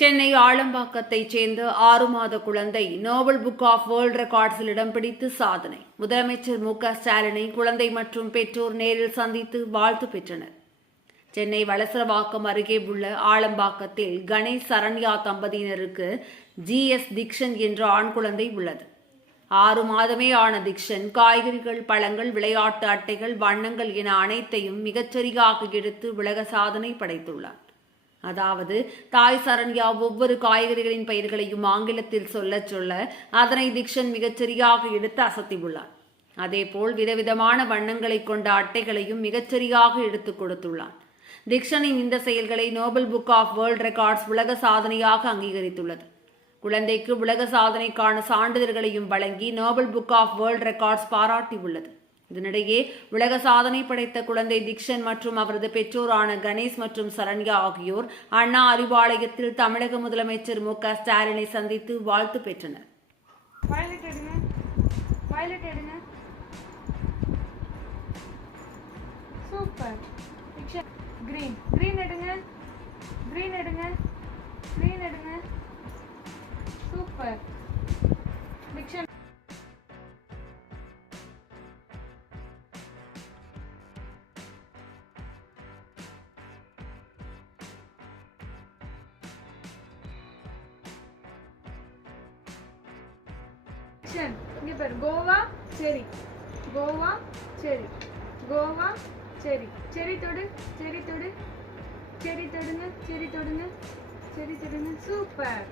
சென்னை ஆலம்பாக்கத்தைச் சேர்ந்த 6 மாத குழந்தை நோபல் புக் ஆஃப் வேர்ல்ட் ரெக்கார்ட்ஸில் இடம் பிடித்து சாதனை. முதலமைச்சர் மு.க.ஸ்டாலினை குழந்தை மற்றும் பெற்றோர் நேரில் சந்தித்து வாழ்த்து பெற்றனர். சென்னை வளசரவாக்கம் அருகே உள்ள ஆலம்பாக்கத்தில் கணேஷ் சரண்யா தம்பதியினருக்கு ஜி.எஸ். திக்ஷன் என்ற ஆண் குழந்தை உள்ளது. 6 மாதமே ஆன திக்ஷன் காய்கறிகள், பழங்கள், விளையாட்டு அட்டைகள், வண்ணங்கள் என அனைத்தையும் மிகச்சரியாக எடுத்து உலக சாதனை படைத்துள்ளார். அதாவது தாய் சரண்யா ஒவ்வொரு காய்கறிகளின் பெயர்களையும் ஆங்கிலத்தில் சொல்ல அதனை திக்ஷன் மிகச்சரியாக எடுத்து அசத்தியுள்ளார். அதேபோல் விதவிதமான வண்ணங்களை கொண்ட அட்டைகளையும் மிகச்சரியாக எடுத்து கொடுத்துள்ளார். திக்ஷனின் இந்த செயல்களை Nobel book of world records உலக சாதனையாக அங்கீகரித்துள்ளது. குழந்தைக்கு உலக சாதனைக்கான சான்றிதழ்களையும் வழங்கி Nobel book of world records பாராட்டியுள்ளது. இதனிடையே உலக சாதனை படைத்த குழந்தை திக்ஷன் மற்றும் அவரது பெற்றோரான கணேஷ் மற்றும் சரண்யா ஆகியோர் அண்ணா அறிவாலயத்தில் தமிழக முதலமைச்சர் மு.க.ஸ்டாலினை சந்தித்து வாழ்த்து பெற்றனர். இங்க பாரு, கோவா செரி, கோவா செரி, கோவா செரி, செரி தொடு, செரி தொடு, செரி தொடுங்க, செரி தொடுங்க, செரி தொடுங்க, சூப்பர்.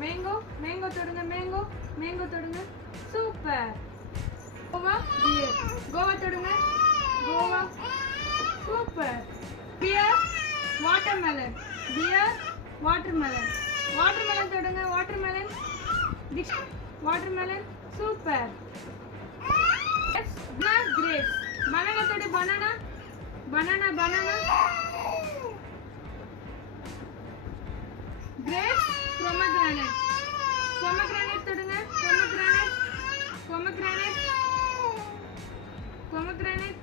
மேங்கோ, மேங்கோ தொடுங்க, மேங்கோ, மேங்கோ தொடுங்க, சூப்பர். கோவா பியர், கோவா தொடுங்க, guava, super. Pear, watermelon, pear, watermelon, watermelon தொடுங்க, watermelon, watermelon, super. Grapes, banana தொடு, banana, banana, banana, grapes, pomegranate, pomegranate தொடுங்க, பொமக்ரானேட், பொமக்ரானேட், பொமக்ரானேட்,